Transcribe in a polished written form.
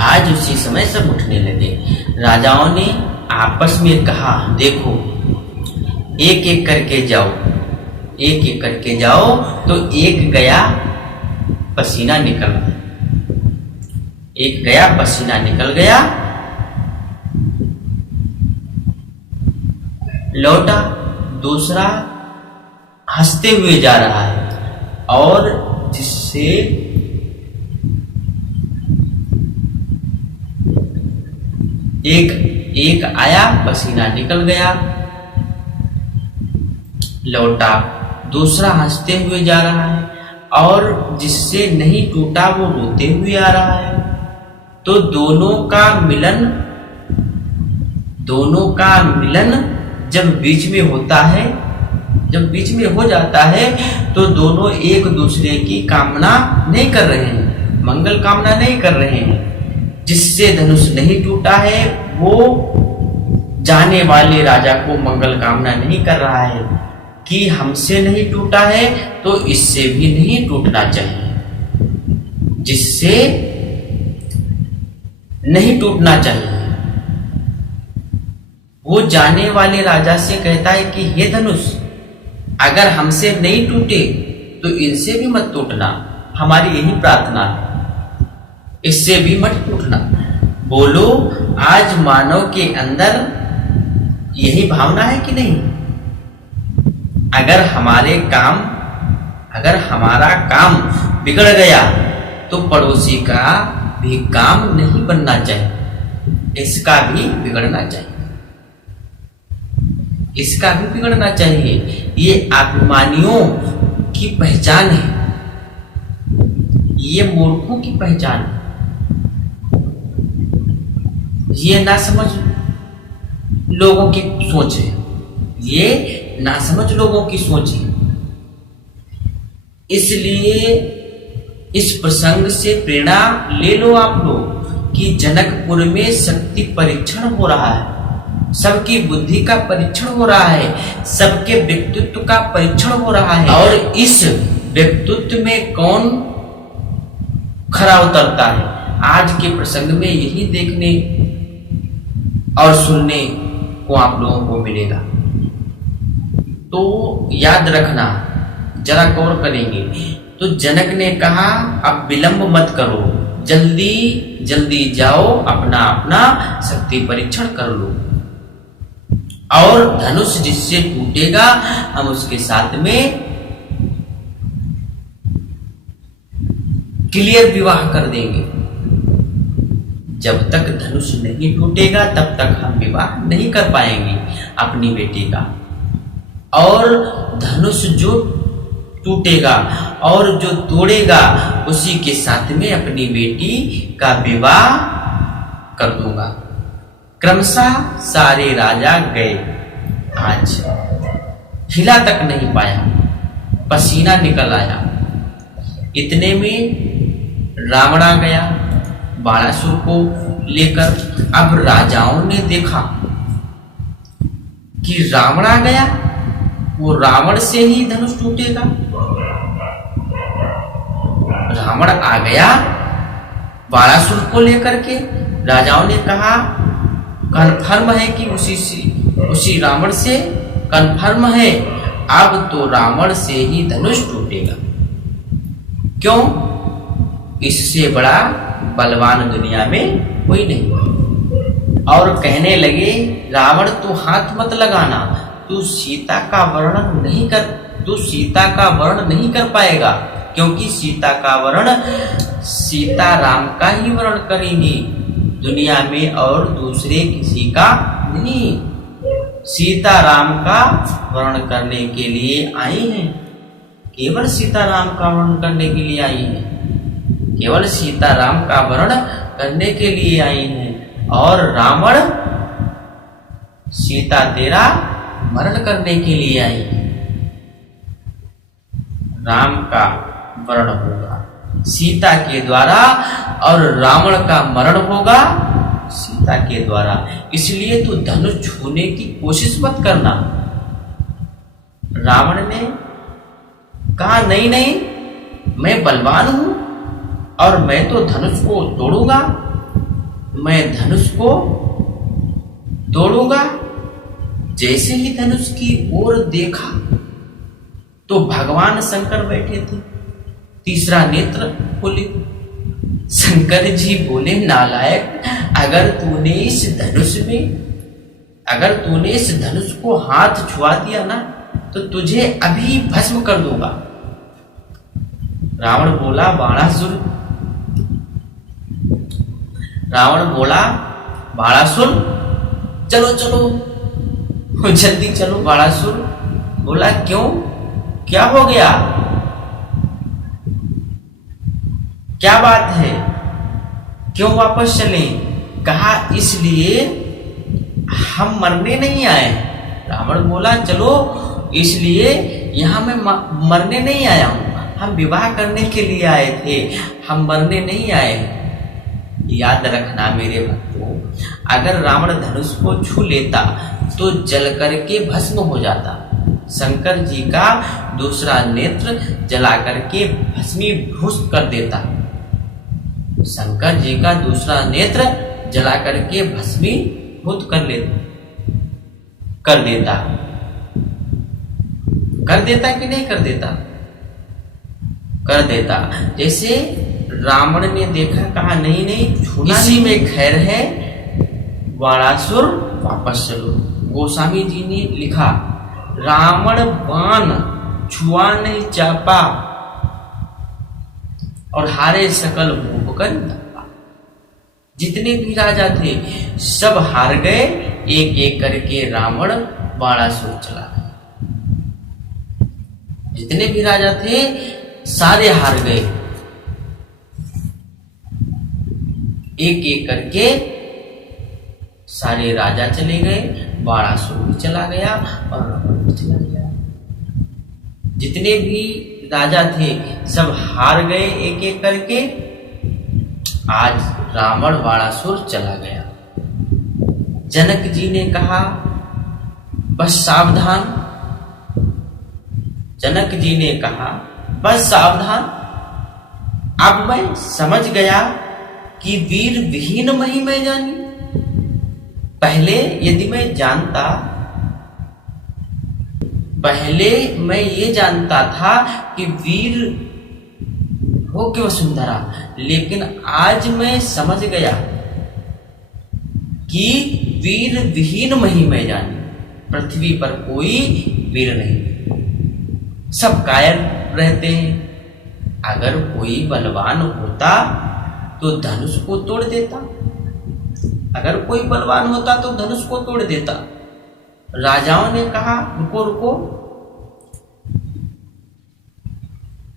आज उसी समय सब उठने लगे। राजाओं ने आपस में कहा, देखो एक एक करके जाओ, एक एक करके जाओ। तो एक गया, पसीना निकल गया, एक गया, पसीना निकल गया, लौटा। दूसरा हंसते हुए जा रहा है, और जिससे एक आया, पसीना निकल गया, लौटा। दूसरा हंसते हुए जा रहा है, और जिससे नहीं टूटा वो रोते हुए आ रहा है। तो दोनों का मिलन जब बीच में होता है, जब बीच में हो जाता है, तो दोनों एक दूसरे की कामना नहीं कर रहे हैं, मंगल कामना नहीं कर रहे हैं। जिससे धनुष नहीं टूटा है वो जाने वाले राजा को मंगल कामना नहीं कर रहा है कि हमसे नहीं टूटा है तो इससे भी नहीं टूटना चाहिए, जिससे नहीं टूटना चाहिए। वो जाने वाले राजा से कहता है कि हे धनुष, अगर हमसे नहीं टूटे तो इनसे भी मत टूटना, हमारी यही प्रार्थना है, इससे भी मत टूटना। बोलो, आज मानव के अंदर यही भावना है कि नहीं? अगर हमारा काम बिगड़ गया तो पड़ोसी का भी काम नहीं बनना चाहिए, इसका भी बिगड़ना चाहिए, इसका भी बिगड़ना चाहिए। ये अभिमानियों की पहचान है, ये मूर्खों की पहचान है, ये नासमझ लोगों की सोच है, ये नासमझ लोगों की सोच है। इसलिए इस प्रसंग से प्रेरणा ले लो आप लोग कि जनकपुर में शक्ति परीक्षण हो रहा है, सबकी बुद्धि का परीक्षण हो रहा है, सबके व्यक्तित्व का परीक्षण हो रहा है, और इस व्यक्तित्व में कौन खरा उतरता है, आज के प्रसंग में यही देखने और सुनने को आप लोगों को मिलेगा। तो याद रखना, जरा गौर करेंगे। तो जनक ने कहा, अब विलंब मत करो, जल्दी जल्दी जाओ, अपना अपना शक्ति परीक्षण कर लो, और धनुष जिससे टूटेगा हम उसके साथ में क्लियर विवाह कर देंगे। जब तक धनुष नहीं टूटेगा तब तक हम विवाह नहीं कर पाएंगे अपनी बेटी का, और धनुष जो टूटेगा और जो तोड़ेगा उसी के साथ में अपनी बेटी का विवाह कर दूंगा। क्रमशः सारे राजा गए, आज हिला तक नहीं पाया, पसीना निकल आया। इतने में रावण आ गया बाणासुर को लेकर। अब राजाओं ने देखा कि रावण आ गया, वो रावण से ही धनुष टूटेगा। रावण आ गया बाणासुर को लेकर के। राजाओं ने कहा कन्फर्म है कि उसी रावण से कन्फर्म है, अब तो रावण से ही धनुष टूटेगा। क्यों? इससे बड़ा बलवान दुनिया में कोई नहीं। और कहने लगे, रावण तू हाथ मत लगाना, तू सीता का वर्णन नहीं कर पाएगा, क्योंकि सीता का वर्णन सीता राम का ही वर्णन करेंगी दुनिया में, और दूसरे किसी का नहीं। सीता राम का वर्णन करने के लिए आई हैं, केवल सीता राम का वर्णन करने के लिए आई हैं, केवल सीता राम का वर्णन करने के लिए आई हैं, और रावण सीता तेरा मरण करने के लिए आई है। राम का मरण होगा सीता के द्वारा, और रावण का मरण होगा सीता के द्वारा। इसलिए तू धनुष छूने की कोशिश मत करना। रावण ने कहा, नहीं नहीं, मैं बलवान हूं, और मैं तो धनुष को तोड़ूंगा, मैं धनुष को तोड़ूंगा। जैसे ही धनुष की ओर देखा तो भगवान शंकर बैठे थे, तीसरा नेत्र खोले। शंकर जी बोले, नालायक, अगर तूने इस धनुष को हाथ छुआ दिया ना तो तुझे अभी भस्म कर दूंगा। रावण बोला, बाणासुर चलो चलो, जल्दी चलो। बाणासुर बोला, क्यों, क्या हो गया, क्या बात है, क्यों वापस चले? कहा, इसलिए हम मरने नहीं आए। रावण बोला, चलो, इसलिए यहां मैं मरने नहीं आया हूं, हम विवाह करने के लिए आए थे, हम मरने नहीं आए। याद रखना मेरे भक्तों, अगर रावण धनुष को छू लेता तो जल करके भस्म हो जाता। शंकर जी का दूसरा नेत्र जला करके भस्मीभूत कर देता। शंकर जी का दूसरा नेत्र जला करके भस्मीभूत कर देता कि नहीं कर देता? कर देता। जैसे रावण ने देखा, कहा नहीं नहीं, इसी में खैर है, बाणासुर वापस चलो। गोस्वामी जी ने लिखा, रावण बाण छुआ नहीं चापा और हारे सकल भूपकर तपा। जितने भी राजा थे सब हार गए, एक एक करके रावण बाणासुर चला गया। जितने भी राजा थे सारे हार गए, एक एक करके सारे राजा चले गए, बाणासुर भी चला गया और रावण भी चला गया। जितने भी राजा थे सब हार गए एक एक करके। आज रावण बाणासुर चला गया। जनक जी ने कहा, बस सावधान। जनक जी ने कहा, बस सावधान, अब मैं समझ गया कि वीर विहीन मही मैं जानी। पहले यदि मैं जानता, पहले मैं ये जानता था कि वीर हो के वसुंधरा, लेकिन आज मैं समझ गया कि वीर विहीन मही मैं जानी। पृथ्वी पर कोई वीर नहीं, सब कायर रहते हैं। अगर कोई बलवान होता तो धनुष को तोड़ देता, अगर कोई बलवान होता तो धनुष को तोड़ देता। राजाओं ने कहा, रुको रुको,